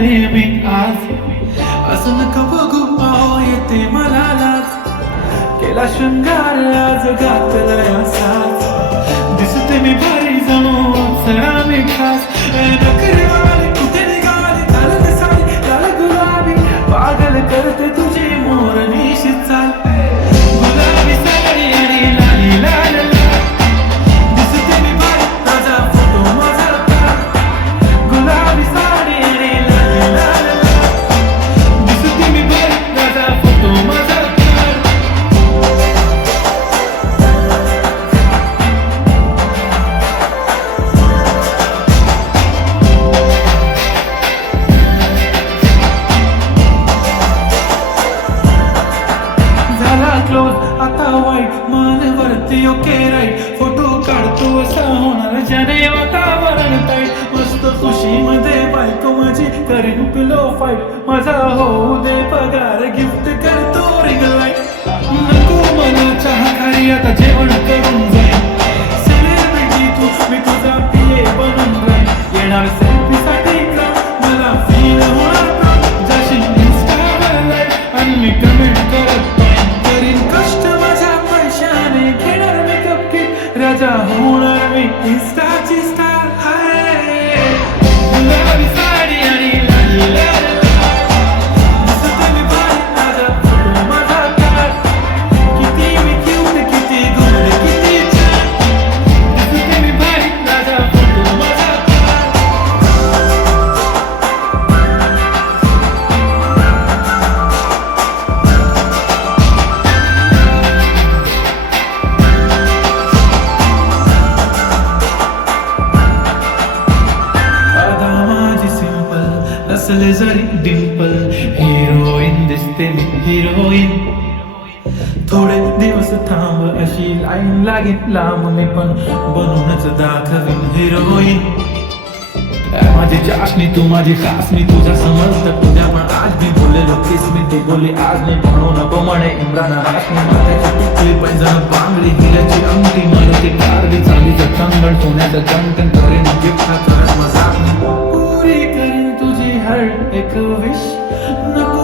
झाले मी आज. असं नका बघू पाहो येते मला लाज. केला शृंगार आज घातलाय असाच. दिसते मी भारी जणू अप्सरा मी खास. नखरेवाली कुठे निघाली चालत साली लाल गुलाबी. पागल करते तुझी मोरनीशी चाल. गुलाबी साडी आणि लाली लाल लाल. दिसते मी भारी ताजा फोटो माझा काढ. गुलाबी साडी आणि लाली लाल लाल. दिसते मी भारी ताजा फोटो माझा काढ. क्लोज आता वाईट मानवरती ओके राईट. फोटो काढतो असा होणार ज्याने वातावरण टाईट. मस्त खुशीमध्ये बायको माझी करीन पिलो फाईट. माझा होऊ दे पगार गिफ्ट करतो रिंग लाईट. नको मला चहा खारी आता जेवण करून जाईल. सेलिब्रिटी तू मी तुझा पिये बनून राहील. येणार सेल्फी साठी का मला फील होणार का. जाशील इंस्टावर लाईव्ह आणि मी कमेंट करत कष्ट माझ्या पैशाने घेणार मेकअप किट. राजा होणार मी इंस्टाची स्टार. गुलाबी साडी आणि लाली लाल लाल. दिसते मी भारी ताजा फोटो माझा काढ. किती मी क्यूट किती गोड किती छान. दिसते मी भारी ताजा फोटो माझा काढ. नसले जरी डिंपल हिरोईन दिसते मी हिरोईन. थोडे दिवस थांब अशी लाईन लागेल लांब. मी पण बनूनच दाखवीन हिरोईन. माझी चाशनी तू माझी खास. मी तुझा समजत तुझ्या पण आज मी बोललेलो किस मी. ती बोलली आज मी म्हणू नको म्हणे इम्रान हाशमी. माथ्याची टिकली पैंजण बांगडी हिऱ्याची अंगठी. मला ती कारली चालीचं कंगण सोन्याचं कंकण करीन गिफ्ट करत मजाक. पुरी करीन तुझी हर एक विश. नको